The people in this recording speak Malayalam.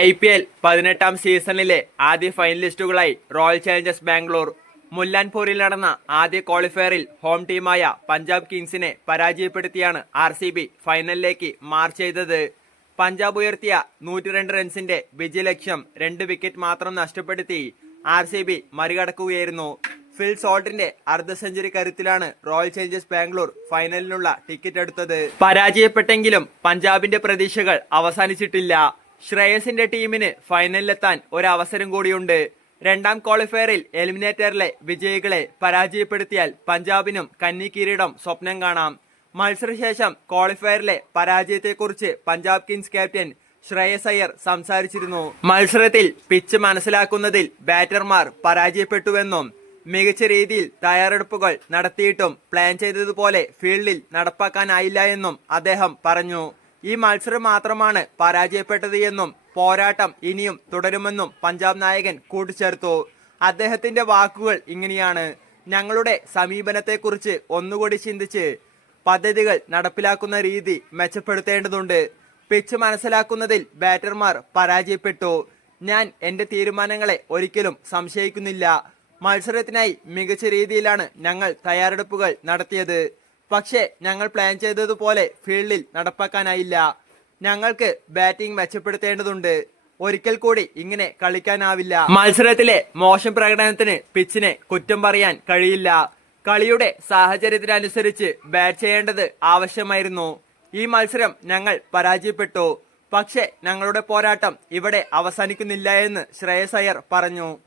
ഐ പി എൽ പതിനെട്ടാം സീസണിലെ ആദ്യ ഫൈനലിസ്റ്റുകളായി റോയൽ ചലഞ്ചേഴ്സ് ബാംഗ്ലൂർ. മുല്ലാൻപൂരിൽ നടന്ന ആദ്യ ക്വാളിഫയറിൽ ഹോം ടീമായ പഞ്ചാബ് കിങ്സിനെ പരാജയപ്പെടുത്തിയാണ് ആർ സി ബി ഫൈനലിലേക്ക് മാർച്ച് ചെയ്തത്. പഞ്ചാബ് ഉയർത്തിയ നൂറ്റി രണ്ട് റൺസിന്റെ വിജയലക്ഷ്യം രണ്ട് വിക്കറ്റ് മാത്രം നഷ്ടപ്പെടുത്തി ആർ സി ബി മറികടക്കുകയായിരുന്നു. ഫിൽ സോൾട്ടിന്റെ അർദ്ധ സെഞ്ചുറി കരുത്തിലാണ് റോയൽ ചലഞ്ചേഴ്സ് ബാംഗ്ലൂർ ഫൈനലിനുള്ള ടിക്കറ്റ് എടുത്തത്. പരാജയപ്പെട്ടെങ്കിലും പഞ്ചാബിന്റെ പ്രതീക്ഷകൾ അവസാനിച്ചിട്ടില്ല. ശ്രേയസിന്റെ ടീമിന് ഫൈനലിലെത്താൻ ഒരു അവസരം കൂടിയുണ്ട്. രണ്ടാം ക്വാളിഫയറിൽ എലിമിനേറ്ററിലെ വിജയികളെ പരാജയപ്പെടുത്തിയാൽ പഞ്ചാബിനും കന്നി കിരീടം സ്വപ്നം കാണാം. മത്സരശേഷം ക്വാളിഫയറിലെ പരാജയത്തെക്കുറിച്ച് പഞ്ചാബ് കിങ്സ് ക്യാപ്റ്റൻ ശ്രേയസ് അയ്യർ സംസാരിച്ചിരുന്നു. മത്സരത്തിൽ പിച്ച് മനസ്സിലാക്കുന്നതിൽ ബാറ്റർമാർ പരാജയപ്പെട്ടുവെന്നും മികച്ച രീതിയിൽ തയ്യാറെടുപ്പുകൾ നടത്തിയിട്ടും പ്ലാൻ ചെയ്തതുപോലെ ഫീൽഡിൽ നടപ്പാക്കാനായില്ല എന്നും അദ്ദേഹം പറഞ്ഞു. ഈ മത്സരം മാത്രമാണ് പരാജയപ്പെട്ടത് എന്നും പോരാട്ടം ഇനിയും തുടരുമെന്നും പഞ്ചാബ് നായകൻ കൂട്ടിച്ചേർത്തു. അദ്ദേഹത്തിന്റെ വാക്കുകൾ ഇങ്ങനെയാണ്. ഞങ്ങളുടെ സമീപനത്തെക്കുറിച്ച് ഒന്നുകൂടി ചിന്തിച്ച് പദ്ധതികൾ നടപ്പിലാക്കുന്ന രീതി മെച്ചപ്പെടുത്തേണ്ടതുണ്ട്. പിച്ച് മനസ്സിലാക്കുന്നതിൽ ബാറ്റർമാർ പരാജയപ്പെട്ടു. ഞാൻ എന്റെ തീരുമാനങ്ങളെ ഒരിക്കലും സംശയിക്കുന്നില്ല. മത്സരത്തിനായി മികച്ച രീതിയിലാണ് ഞങ്ങൾ തയ്യാറെടുപ്പുകൾ നടത്തിയത്. പക്ഷേ ഞങ്ങൾ പ്ലാൻ ചെയ്തതുപോലെ ഫീൽഡിൽ നടപ്പാക്കാനായില്ല. ഞങ്ങൾക്ക് ബാറ്റിംഗ് മെച്ചപ്പെടുത്തേണ്ടതുണ്ട്. ഒരിക്കൽ കൂടി ഇങ്ങനെ കളിക്കാനാവില്ല. മത്സരത്തിലെ മോശം പ്രകടനത്തിന് പിച്ചിനെ കുറ്റം പറയാൻ കഴിയില്ല. കളിയുടെ സാഹചര്യത്തിനനുസരിച്ച് ബാറ്റ് ചെയ്യേണ്ടത് ആവശ്യമായിരുന്നു. ഈ മത്സരം ഞങ്ങൾ പരാജയപ്പെട്ടു. പക്ഷേ ഞങ്ങളുടെ പോരാട്ടം ഇവിടെ അവസാനിക്കുന്നില്ല എന്ന് ശ്രേയസ് അയ്യർ പറഞ്ഞു.